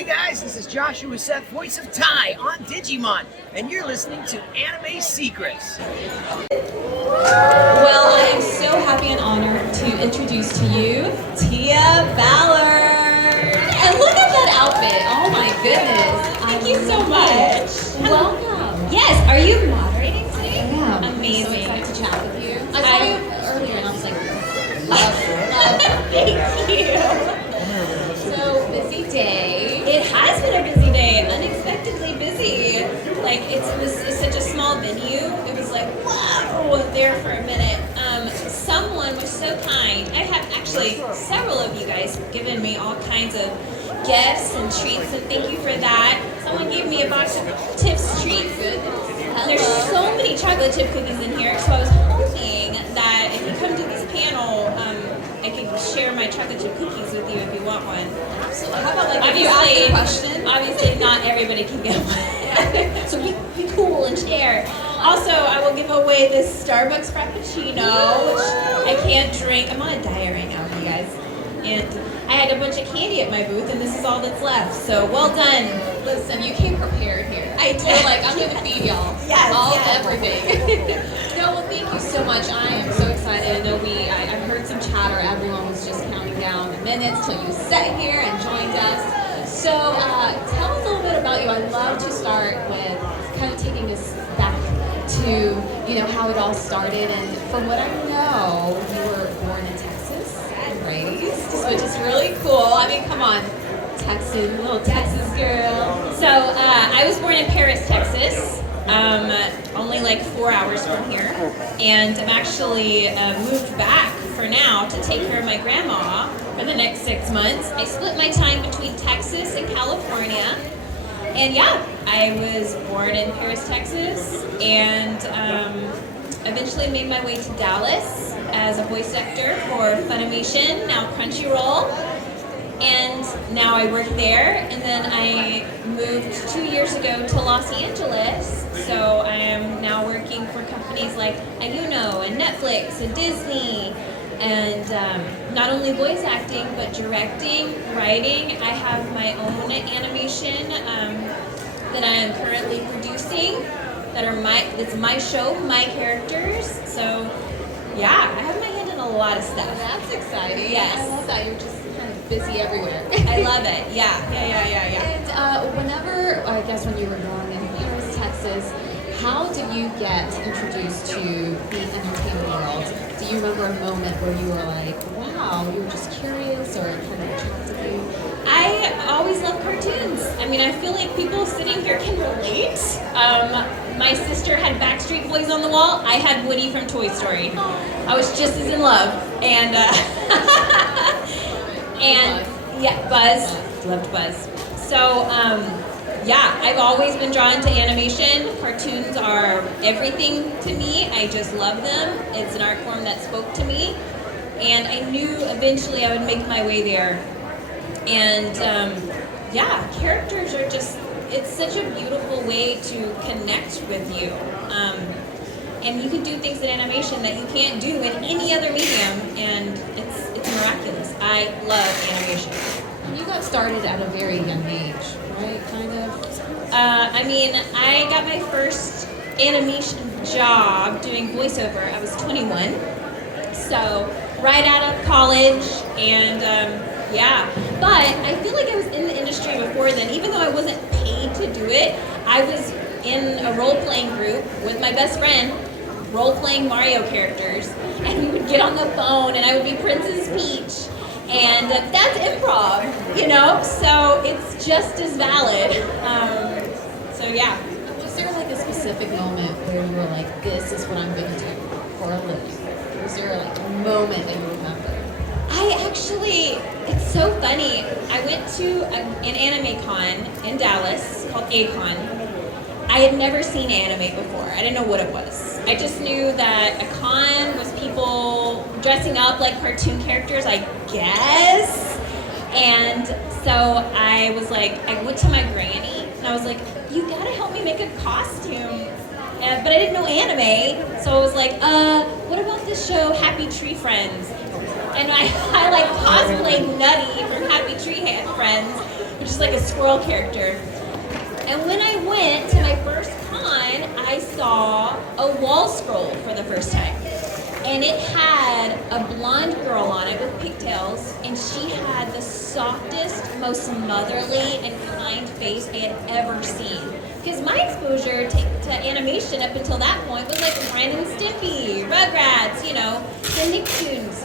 Hey guys, this is Joshua Seth, voice of Ty on Digimon, and you're listening to Anime Secrets. Well, I am so happy and honored to introduce to you Tia Ballard. And look at that outfit. Oh my goodness. Thank you so much. Welcome. Yes, are you moderating today? I am. Amazing. I'm so excited to chat with you. I saw you earlier and I was like, love. Thank you. So, busy day. It has been a busy day, unexpectedly busy. Like it's such a small venue. It was like, wow, there for a minute. Someone was so kind. I have actually several of you guys given me all kinds of gifts and treats, and thank you for that. Someone gave me a box of Tips treats. There's so many chocolate chip cookies in here, so I was hoping that if you come to this panel, I could share my chocolate chip cookies with you if you want one. Absolutely. How about like if you ask a question? Obviously, not everybody can get one. So be cool and share. Also, I will give away this Starbucks Frappuccino, which I can't drink. I'm on a diet right now, you guys. And I had a bunch of candy at my booth, and this is all that's left. So, well done. Listen, you came prepared here. I did. You're like, I'm going to feed y'all. Yes, Everything. No, well, thank you so much. I am so excited. I know I heard some chatter. Everyone was just counting down the minutes till you sat here and joined us. So, tell us a little bit about you. I'd love to start with kind of taking us back to, how it all started. And from what I know, you were born in Texas and raised, which is really cool. I mean, come on, Texas, little Texas girl. So, I was born in Paris, Texas. Only like 4 hours from here, and I'm actually moved back for now to take care of my grandma for the next 6 months. I split my time between Texas and California, and yeah, I was born in Paris, Texas, and eventually made my way to Dallas as a voice actor for Funimation, now Crunchyroll. And now I work there, and then I moved 2 years ago to Los Angeles, so I am now working for companies like Ayuno and Netflix and Disney, and not only voice acting, but directing, writing. I have my own animation that I am currently producing, it's my show, my characters, so yeah, I have my hand in a lot of stuff. That's exciting. Yes. I love that. You're just busy everywhere. I love it. Yeah. And whenever, I guess when you were born in Paris, Texas, how did you get introduced to the entertainment world? Do you remember a moment where you were like, wow, you were just curious or it kind of attracted you? I always love cartoons. I mean, I feel like people sitting here can relate. My sister had Backstreet Boys on the wall. I had Woody from Toy Story. I was just as in love. And Buzz. Loved Buzz. So, I've always been drawn to animation. Cartoons are everything to me. I just love them. It's an art form that spoke to me. And I knew eventually I would make my way there. And, characters are just, it's such a beautiful way to connect with you. And you can do things in animation that you can't do in any other medium, and it's miraculous. I love animation. And you got started at a very young age, right? Kind of? I got my first animation job doing voiceover. I was 21, so right out of college, and But I feel like I was in the industry before then, even though I wasn't paid to do it. I was in a role-playing group with my best friend, role-playing Mario characters, and we would get on the phone and I would be Princess Peach, and that's improv, so it's just as valid. Was there like a specific moment where you were like, this is what I'm going to do for a living? Was there like a moment that you remember? It's so funny. I went to an anime con in Dallas called A-Con. I had never seen anime before. I didn't know what it was. I just knew that a con was people dressing up like cartoon characters, I guess. And so I was like, I went to my granny and I was like, you gotta help me make a costume. But I didn't know anime, so I was like, what about this show, Happy Tree Friends? And I like cosplayed Nutty from Happy Tree Friends, which is like a squirrel character. And when I went to my first con, I saw a wall scroll for the first time. And it had a blonde girl on it with pigtails, and she had the softest, most motherly and kind face I had ever seen. Because my exposure to animation up until that point was like Ren and Stimpy, Rugrats, you know, the Nicktoons.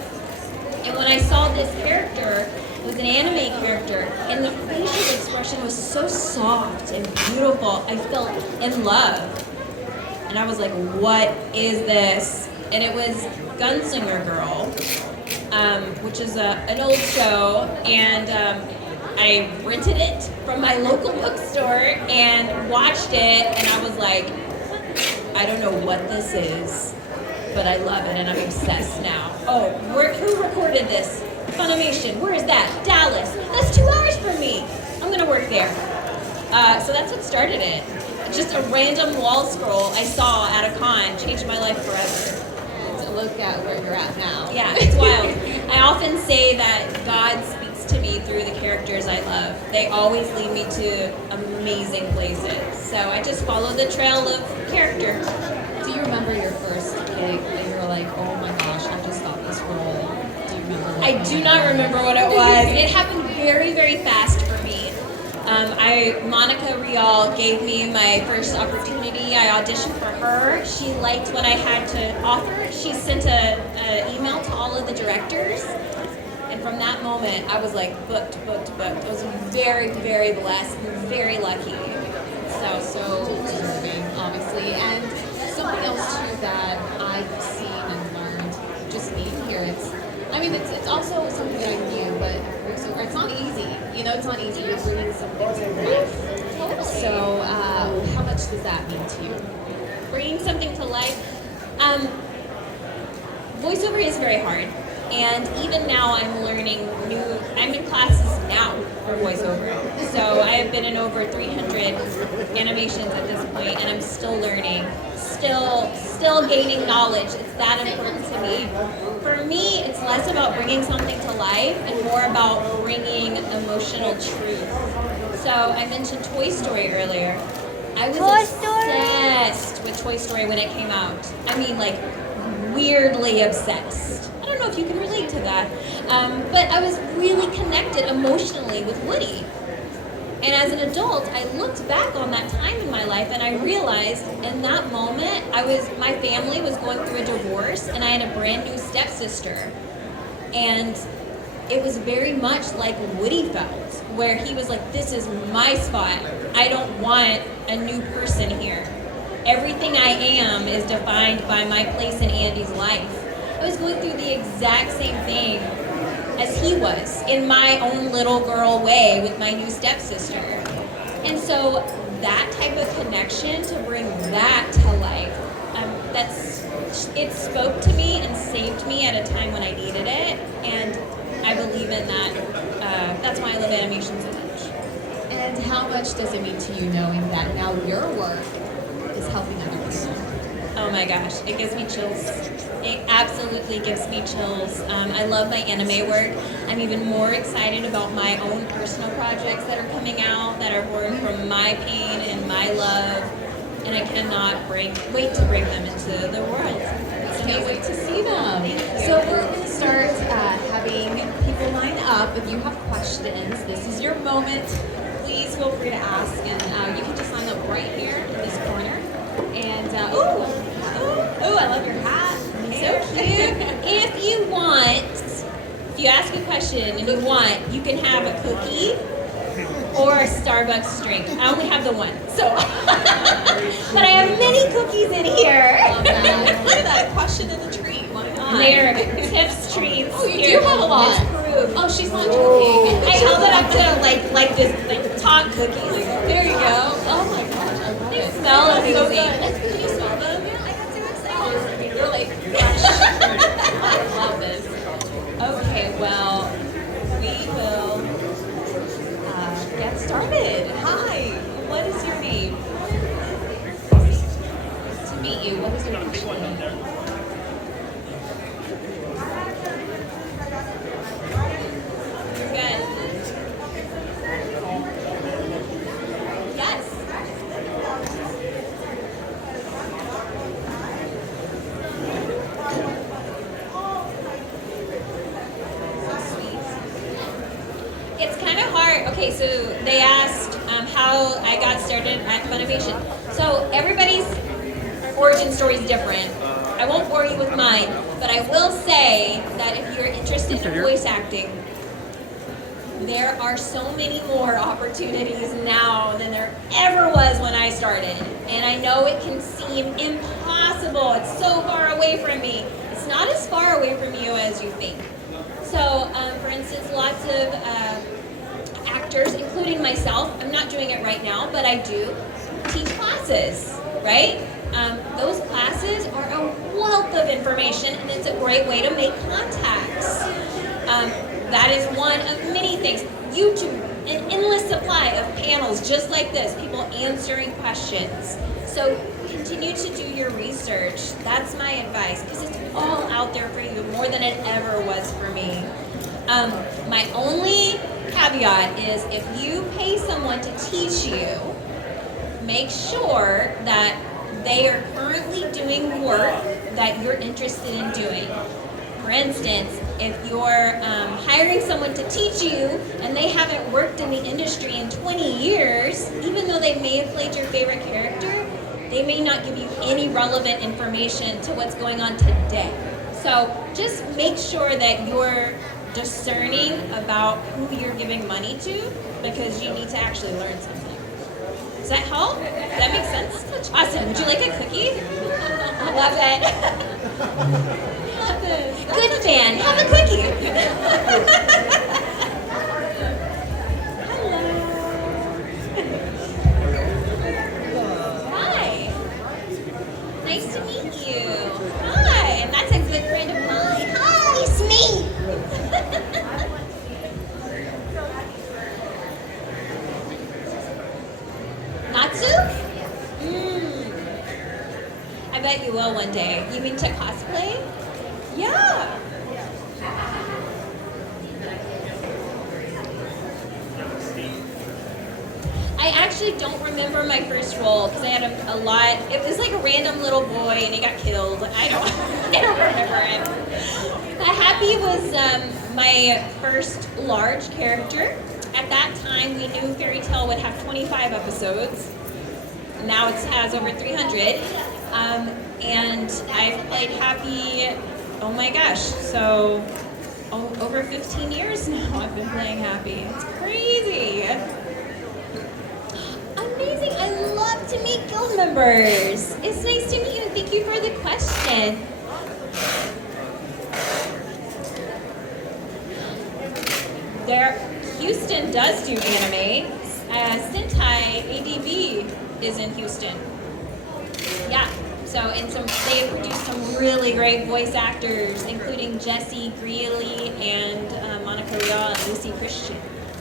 And when I saw this character, it was an anime character, and the facial expression was so soft and beautiful. I felt in love. And I was like, what is this? And it was Gunslinger Girl, which is an old show, and I rented it from my local bookstore and watched it, and I was like, I don't know what this is, but I love it, and I'm obsessed now. Oh, who recorded this? Funimation. Where is that? Dallas. That's 2 hours from me. I'm gonna work there. So that's what started it. Just a random wall scroll I saw at a con changed my life forever. Look at where you're at now. Yeah, it's wild. I often say that God speaks to me through the characters I love. They always lead me to amazing places. So I just follow the trail of character. Do you remember your first gig that you were like, oh my gosh, I just got this role? Do you remember? I do not remember what it was. It happened very, very fast for me. Monica Rial gave me my first opportunity. I auditioned for her. She liked what I had to offer. She sent an email to all of the directors. And from that moment, I was like booked. I was very, very blessed and very lucky. So deserving, obviously. And something else too that I've seen and learned just being here. It's also something that I knew, but voiceover, it's not easy. You know, it's not easy. You're bringing something to life. So, how much does that mean to you? Bringing something to life. Voiceover is very hard. And even now I'm in classes now for voiceover. So I have been in over 300 animations at this point, and I'm still learning, still gaining knowledge. It's that important to me. For me, it's less about bringing something to life and more about bringing emotional truth. So I mentioned Toy Story earlier. I was obsessed with Toy Story when it came out. I mean, like, weirdly obsessed. I don't know if you can relate to that. But I was really connected emotionally with Woody. And as an adult, I looked back on that time in my life and I realized in that moment, my family was going through a divorce and I had a brand new stepsister. And it was very much like Woody felt, where he was like, this is my spot. I don't want a new person here. Everything I am is defined by my place in Andy's life. I was going through the exact same thing as he was, in my own little girl way with my new stepsister. And so that type of connection, to bring that to life, it spoke to me and saved me at a time when I needed it, and I believe in that. That's why I love animation so much. And how much does it mean to you knowing that now your work is helping other people? Oh my gosh, it gives me chills. It absolutely gives me chills. I love my anime work. I'm even more excited about my own personal projects that are coming out, that are born from my pain and my love, and I cannot wait to bring them into the world. Can't wait to see them. So we're going to start having people line up. If you have questions, this is your moment. Please feel free to ask, and you can just line up right here in this corner. And I love your hat. So cute. If you ask a question and you can have a cookie or a Starbucks drink. I only have the one, so. But I have many cookies in here. Look at that, question in the treat. Why not? They're Tips treats. Oh, you do have a lot. It's proof. Oh, she's not joking. I held it up to like top cookies. There you go. Oh my gosh, I love it. Smell amazing. Can you smell them? Yeah, I got to smell. They're like fresh. I love this. Okay, well, we will get started. Hi, what is your name? Nice to meet you. What is your first name? You're good. It's kind of hard. Okay, so they asked how I got started at Funimation. So everybody's origin story is different. I won't bore you with mine, but I will say that if you're interested in voice acting, there are so many more opportunities now than there ever was when I started. And I know it can seem impossible. It's so far away from me. It's not as far away from you as you think. So, for instance, lots of actors, including myself, I'm not doing it right now, but I do teach classes, right? Those classes are a wealth of information, and it's a great way to make contacts. That is one of many things. YouTube, an endless supply of panels just like this, people answering questions. So continue to do your research. That's my advice, because it's all out there for you, more than it ever was for me. My only caveat is if you pay someone to teach you, make sure that they are currently doing work that you're interested in doing. For instance, if you're hiring someone to teach you and they haven't worked in the industry in 20 years, even though they may have played your favorite character, they may not give you any relevant information to what's going on today. So just make sure that you're discerning about who you're giving money to, because you need to actually learn something. Does that help? Does that make sense? Awesome. Would you like a cookie? I love it. Good fan. Have a cookie. Hello. Hi. Nice to meet you. Hi. And that's a good friend of mine. Hi, it's me. Natsu? I bet you will one day. You mean to cosplay? Yeah. I actually don't remember my first role because I had a lot. It was like a random little boy and he got killed. I don't remember it. Happy was my first large character. At that time, we knew Fairy Tail would have 25 episodes. Now it has over 300. And I've played Happy, oh my gosh, so over 15 years now I've been playing Happy. It's crazy. Amazing. I love to meet guild members. It's nice to meet you, and thank you for the question. Houston does do anime. Sentai ADV is in Houston. Yeah. So, they produce some really great voice actors, including Jessie Greeley and Monica Rial and Lucy Christian,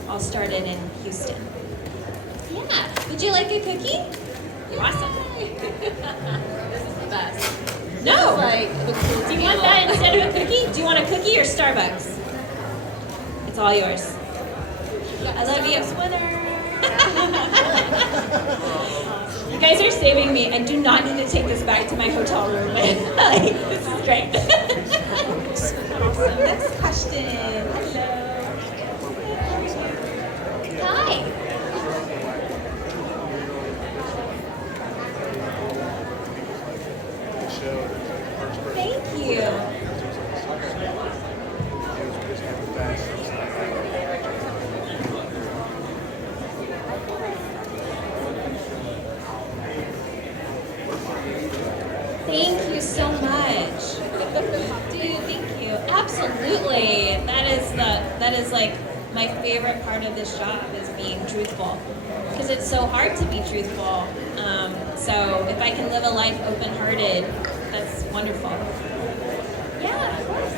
all started in Houston. Yeah. Would you like a cookie? Awesome. This is the best. No. Like the cool. Do you want that instead of a cookie? Do you want a cookie or Starbucks? It's all yours. I love you. Winner. You guys are saving me. I do not need to take this back to my hotel room. Like, this is great. Awesome. Next question. Hello. Hi. Thank you. Thank you so much. Dude, thank you. Absolutely. That is like my favorite part of this job is being truthful. Because it's so hard to be truthful. So if I can live a life open-hearted, that's wonderful. Yeah, of course.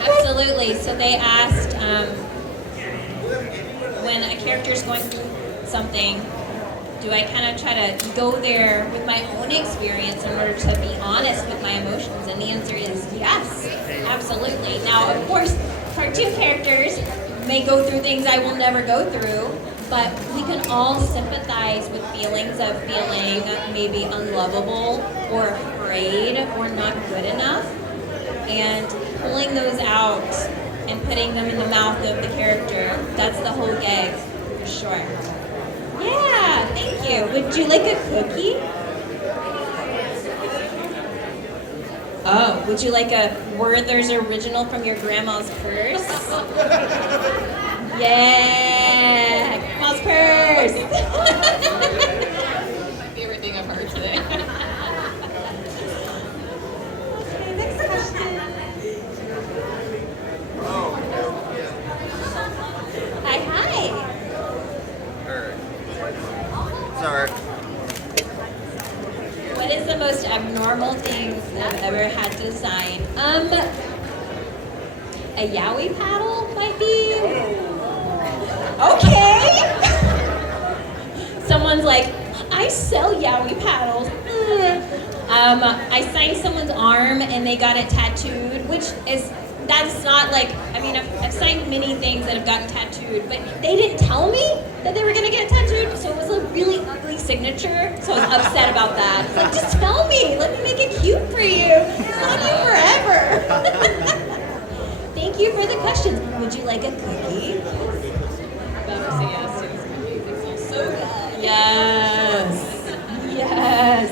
Absolutely. So they asked when a character is going through something, do I kind of try to go there with my own experience in order to be honest with my emotions? And the answer is yes, absolutely. Now, of course, cartoon characters may go through things I will never go through, but we can all sympathize with feelings of feeling maybe unlovable or afraid or not good enough, and pulling those out and putting them in the mouth of the character. That's the whole gag, for sure. Yeah, thank you. Would you like a cookie? Oh, would you like a Werther's original from your grandma's purse? Yeah, grandma's purse. My favorite thing I've heard today. Okay, next question. Hi, hi. Sorry. What is the most abnormal thing I've ever had to design? A yaoi paddle might be. Okay. Someone's like, I sell yaoi paddles. I signed someone's arm and they got it tattooed, that's not like, I mean, I've signed many things that have gotten tattooed, but they didn't tell me that they were gonna get it tattooed, so it was a really ugly signature, so I was upset about that. It's like, just tell me, let me make it cute for you. It's not you forever. Thank you for the questions. Would you like a cookie? Better say yes. It smells so good. Yes. Yes.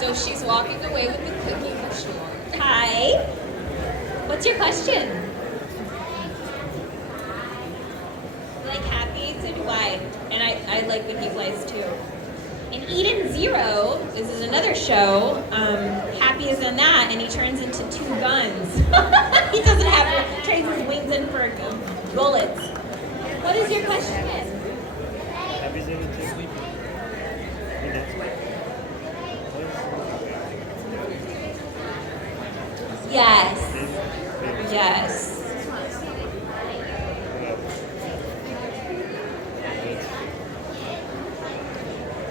So she's walking away with the cookie for sure. Hi. What's your question? Like happy? So do I. And I like when he flies too. In Eden Zero, this is another show, Happy is in that, and he turns into two guns. He doesn't have, trades his wings in for bullets. What is your question? Happy's in it too. Yes. Yes.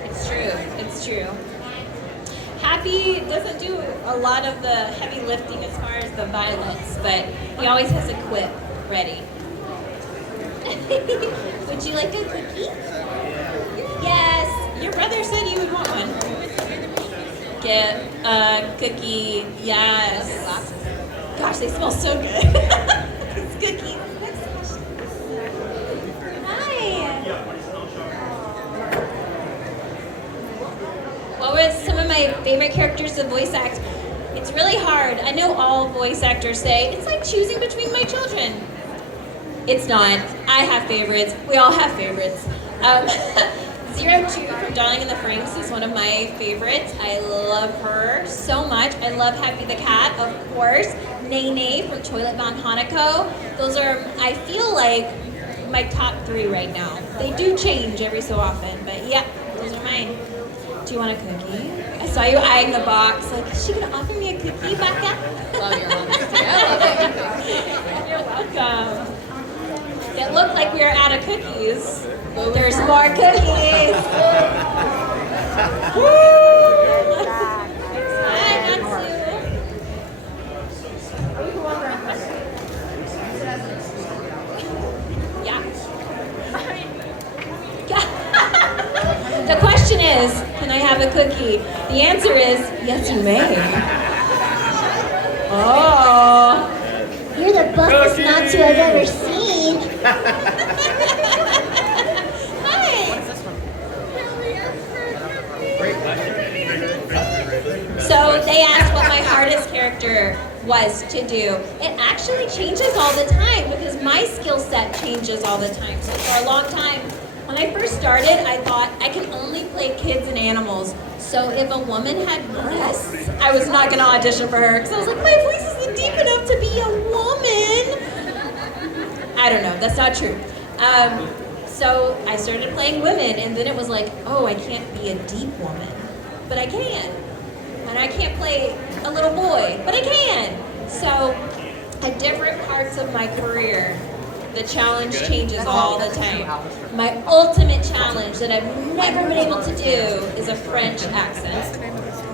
It's true. It's true. Happy doesn't do a lot of the heavy lifting as far as the violence, but he always has a quip ready. Would you like a cookie? Yes. Your brother said you would want one. Get a cookie. Yes. Gosh, they smell so good. It's cookies. Hi. What were some of my favorite characters to voice act? It's really hard. I know all voice actors say, it's like choosing between my children. It's not. I have favorites. We all have favorites. 02 from Darling in the Franxx is one of my favorites. I love her so much. I love Happy the Cat, of course. Nene from Toilet Von Hanako. Those are, I feel like, my top 3 right now. They do change every so often, but yeah, those are mine. Do you want a cookie? I saw you eyeing the box, like, is she gonna offer me a cookie, Becca? Love your honesty. I love it. You're welcome. It looked like we were out of cookies. There's more cookies. Woo! Hi, Natsu. Yeah. The question is, can I have a cookie? The answer is, yes, you may. Oh. You're the buffest Natsu I've ever seen. Hi. So they asked what my hardest character was to do. It actually changes all the time because my skill set changes all the time. So for a long time, when I first started, I thought I can only play kids and animals. So if a woman had breasts, I was not going to audition for her because I was like, my voice isn't deep enough to be a woman. I don't know, that's not true. So I started playing women, and then it was like, oh, I can't be a deep woman, but I can. And I can't play a little boy, but I can. So at different parts of my career, the challenge changes all the time. My ultimate challenge that I've never been able to do is a French accent.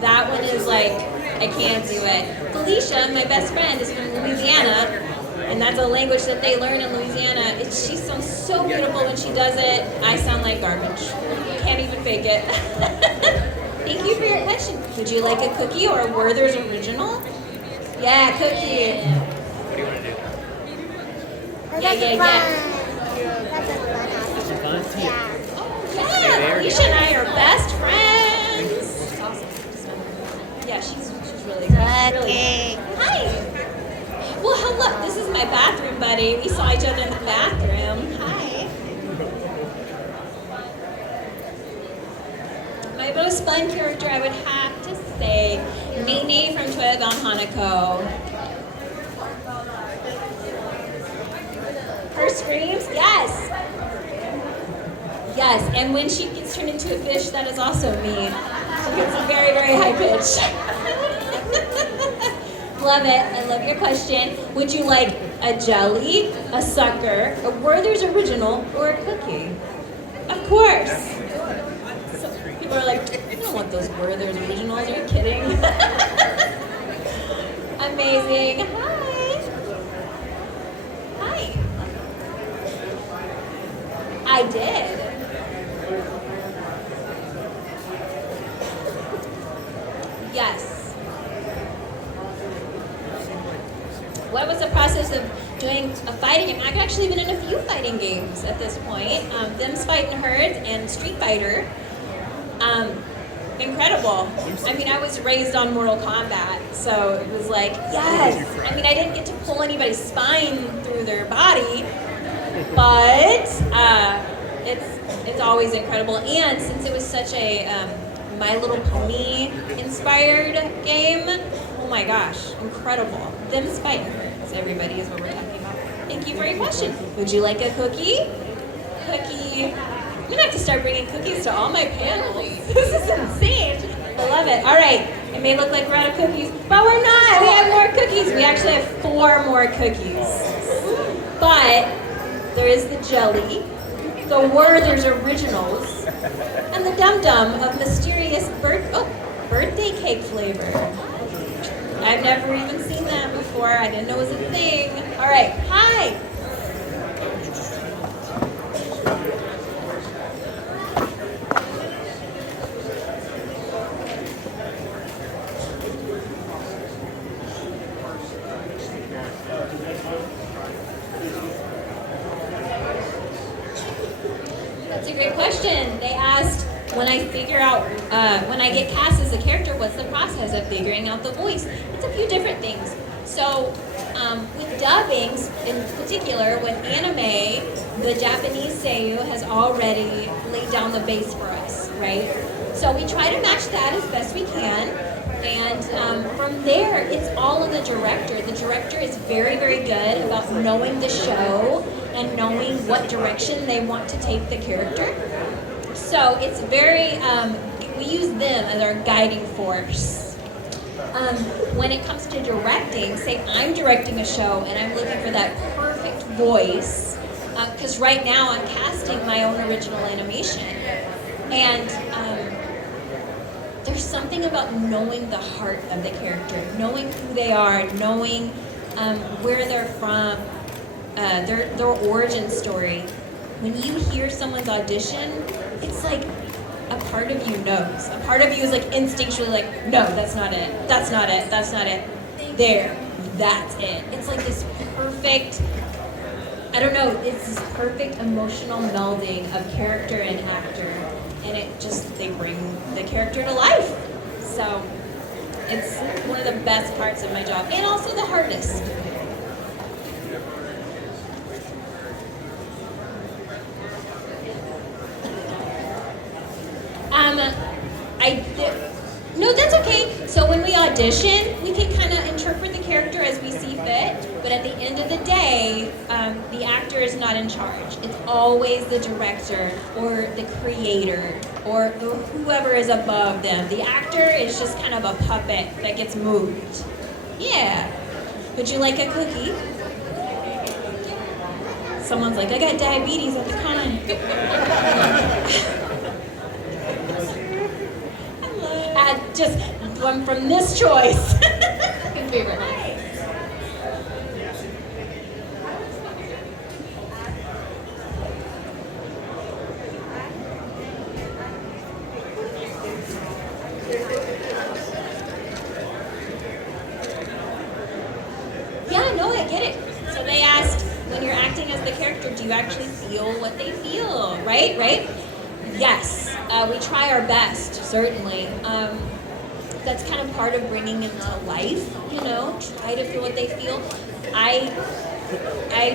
That one is like, I can't do it. Felicia, my best friend, is from Louisiana, and that's a language that they learn in Louisiana. She sounds so beautiful when she does it. I sound like garbage. Can't even fake it. Thank you for your question. Would you like a cookie or a Werther's original? Yeah, cookie. What do you want to do? Yeah. Some fun? Yeah. Yeah, Felicia and I are best friends. She's awesome. Yeah, she's really good. Okay. Hi. Well, hello. This is my bathroom buddy. We saw each other in the bathroom. Hi. My most fun character, I would have to say, Nene from Toyogan Hanako. Her screams? Yes. Yes, and when she gets turned into a fish, that is also me. She gets very, very high pitch. Love it. I love your question. Would you like a jelly, a sucker, a Werther's original, or a cookie? Of course. So people are like, I don't want those Werther's originals. Are you kidding? Amazing. Hi. Hi. I did. Yes. What was the process of doing a fighting game? I've actually been in a few fighting games at this point. Them's Fighting Herds and Street Fighter. Incredible. I mean, I was raised on Mortal Kombat, so it was like, yes. I mean, I didn't get to pull anybody's spine through their body, but it's always incredible. And since it was such a My Little Pony inspired game, oh my gosh, incredible. Them's Fighting Herds, everybody, is what we're talking about. Thank you for your question. Would you like a cookie? Cookie. I'm gonna have to start bringing cookies to all my panels. This is insane. I love it. All right, it may look like we're out of cookies, but we're not. We have more cookies. We actually have 4 more cookies. But there is the jelly, the Werther's Originals, and the Dum Dum of mysterious birthday cake flavor. I've never even seen that before. I didn't know it was a thing. All right, hi. That's a great question. They asked, when I get cast as a character, what's the process of figuring out the voice? It's a few different things. So with dubbings, in particular, with anime, the Japanese seiyuu has already laid down the base for us, right? So we try to match that as best we can. And from there, it's all on the director. The director is very, very good about knowing the show and knowing what direction they want to take the character. So it's very, we use them as our guiding force. When it comes to directing, say I'm directing a show and I'm looking for that perfect voice, because right now I'm casting my own original animation. And there's something about knowing the heart of the character, knowing who they are, knowing where they're from, their origin story. When you hear someone's audition, it's like a part of you knows. A part of you is like instinctually like, no, that's not it. That's not it. That's not it. There, that's it. It's like this perfect, I don't know, it's this perfect emotional melding of character and actor. And they bring the character to life. So it's one of the best parts of my job, and also the hardest. No, that's okay. So when we audition, we can kind of interpret the character as we see fit, but at the end of the day, the actor is not in charge. It's always the director or the creator or whoever is above them. The actor is just kind of a puppet that gets moved. Yeah. Would you like a cookie? Someone's like, I got diabetes at the time. Just one from this choice. Good favorite. Yeah, no, I get it. So they asked, when you're acting as the character, do you actually feel what they feel? Right? Yes. We try our best, certainly. That's kind of part of bringing them to life, try to feel what they feel. I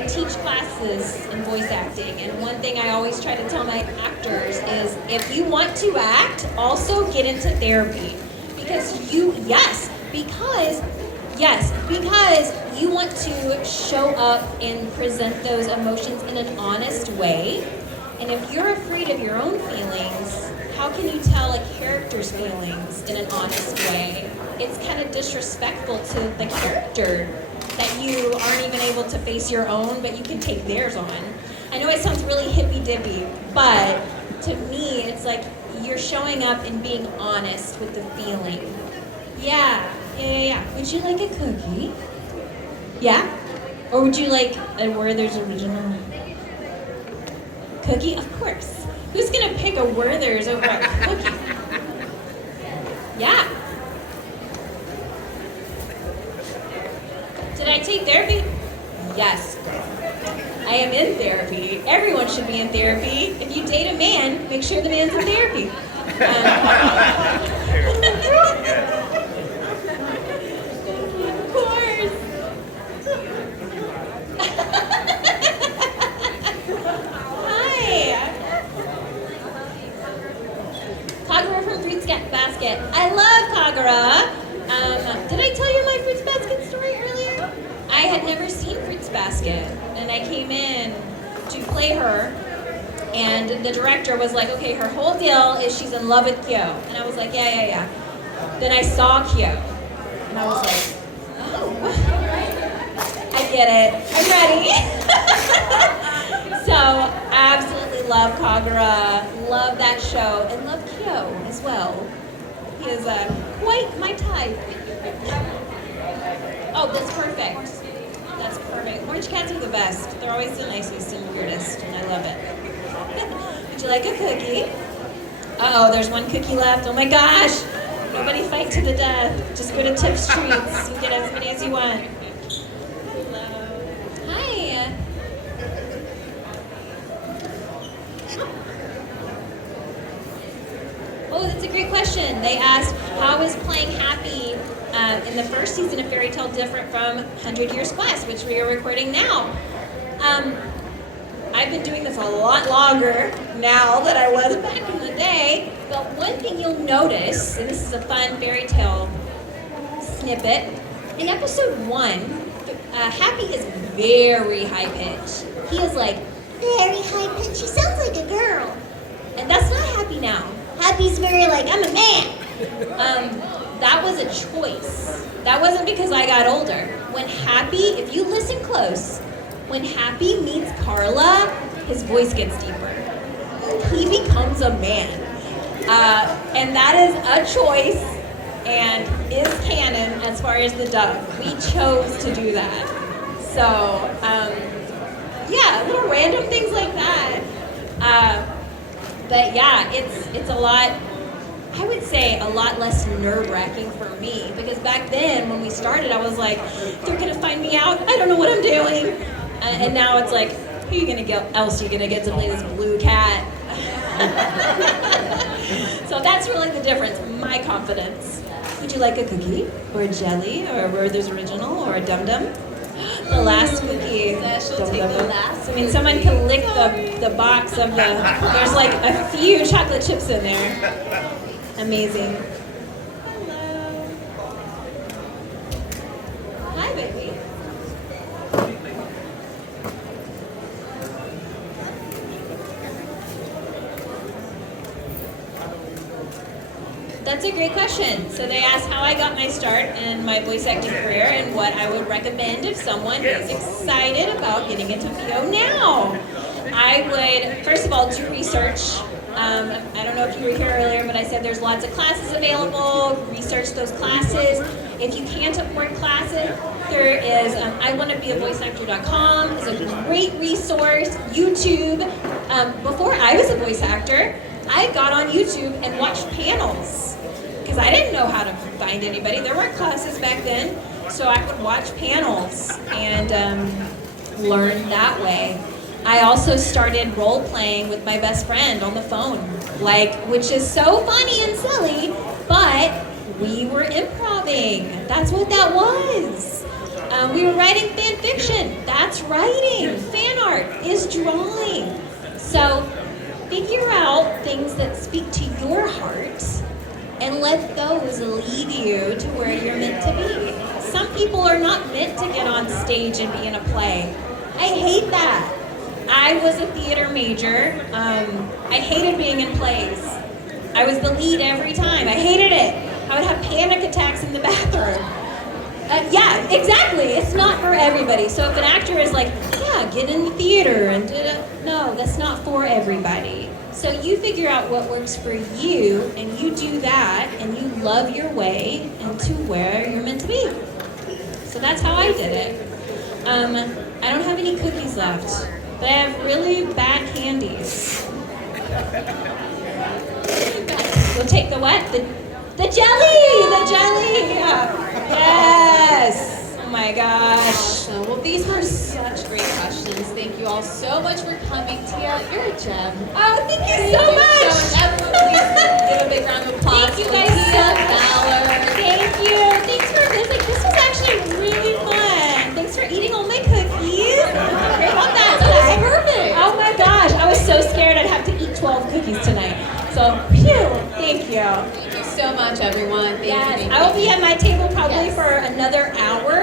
teach classes in voice acting, and one thing I always try to tell my actors is, if you want to act, also get into therapy. Because you want to show up and present those emotions in an honest way. And if you're afraid of your own feelings, how can you tell a character's feelings in an honest way? It's kind of disrespectful to the character that you aren't even able to face your own, but you can take theirs on. I know it sounds really hippy-dippy, but to me, it's like you're showing up and being honest with the feeling. Yeah. Would you like a cookie? Yeah? Or would you like a Werther's Original cookie? Of course. Who's gonna pick a Werther's over a cookie? Yeah. Did I take therapy? Yes. I am in therapy. Everyone should be in therapy. If you date a man, make sure the man's in therapy. Of course. Hi. Kagura from Fruits Basket. I love Kagura. Did I tell you my Fruits Basket story earlier? I had never seen Fruits Basket, and I came in to play her, and the director was like, okay, her whole deal is she's in love with Kyo. And I was like, yeah. Then I saw Kyo, and I was like, oh, I get it. I'm ready. So, I absolutely love Kagura, love that show, and love Kyo as well. He is quite my type. Oh, that's perfect. That's perfect. Orange cats are the best. They're always the nicest and weirdest, and I love it. Would you like a cookie? Uh-oh, there's one cookie left. Oh my gosh. Nobody fight to the death. Just go to Tip's Treats and get as many as you want. Hello. Hi. Oh, that's a great question. They asked, how is playing Happy in the first season of Fairy Tale different from 100 Years Quest, which we are recording now? I've been doing this a lot longer now than I was back in the day, but one thing you'll notice, and this is a fun fairy tale snippet, in episode 1, Happy is very high-pitched. He is like, Very high pitch. She sounds like a girl. and that's not Happy now. Happy's very like, I'm a man. That was a choice. That wasn't because I got older. When Happy, if you listen close, when Happy meets Carla, his voice gets deeper. He becomes a man. And that is a choice and is canon as far as the dub. We chose to do that. So, yeah, little random things like that. But yeah, it's a lot, I would say a lot less nerve-wracking for me, because back then when we started, I was like, they're gonna find me out, I don't know what I'm doing. And now it's like, who are you gonna get, else are you gonna get to play this blue cat? So that's really the difference, my confidence. Would you like a cookie, or a jelly, or a Werther's Original, or a Dum Dum? The last cookie. She'll take the last. I mean, someone can lick the box of the, there's like a few chocolate chips in there. Amazing. Hello. Hi, baby. That's a great question. So they asked how I got my start in my voice acting career and what I would recommend if someone is excited about getting into VO now. I would, first of all, do research I don't know if you were here earlier, but I said there's lots of classes available. Research those classes. If you can't afford classes, there is iwannabea.voiceactor.com is a great resource. YouTube. Before I was a voice actor, I got on YouTube and watched panels because I didn't know how to find anybody. There weren't classes back then, so I would watch panels and learn that way. I also started role playing with my best friend on the phone, which is so funny and silly, but we were improvising. That's what that was. We were writing fan fiction. That's writing. Fan art is drawing. So figure out things that speak to your heart and let those lead you to where you're meant to be. Some people are not meant to get on stage and be in a play. I hate that. I was a theater major. I hated being in plays. I was the lead every time. I hated it. I would have panic attacks in the bathroom. Yeah, exactly. It's not for everybody. So if an actor is like, yeah, get in the theater and no, that's not for everybody. So you figure out what works for you and you do that and you love your way into where you're meant to be. So that's how I did it. I don't have any cookies left, but I have really bad candies. We'll take the what? The jelly! The jelly! Yes! Oh my gosh. Awesome. Well, these were such great questions. Thank you all so much for coming, Tia. You're a gem. Oh, thank you so much! Everyone, please give a big round of applause. Thank you for guys Tia so much. Ballard. Thank you. Thanks for visiting. This was actually really fun. Thanks for eating all my cookies. I want that tonight. Perfect. Oh my gosh, I was so scared I'd have to eat 12 cookies tonight. So, phew, thank you. Thank you so much, everyone. Thank you. I will be at my table probably Yes. for another hour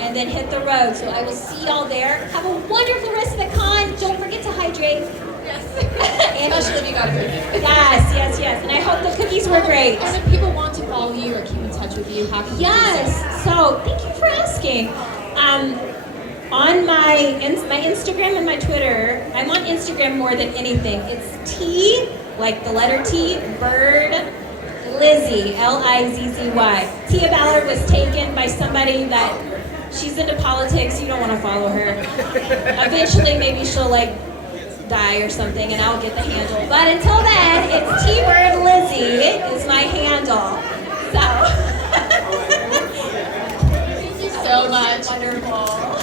and then hit the road. So I will see y'all there. Have a wonderful rest of the con. Don't forget to hydrate. Yes. And Especially if you got a cookie. yes. And I hope the cookies were great. And if people want to follow you or keep in touch with you, how can they do Yes. so? So thank you for asking. On my Instagram and my Twitter, I'm on Instagram more than anything. It's T, like the letter T, Bird, Lizzie, Lizzy. Tia Ballard was taken by somebody that she's into politics. You don't want to follow her. Eventually, maybe she'll die or something, and I'll get the handle. But until then, it's T Bird Lizzie is my handle. So. Thank you so much. Wonderful.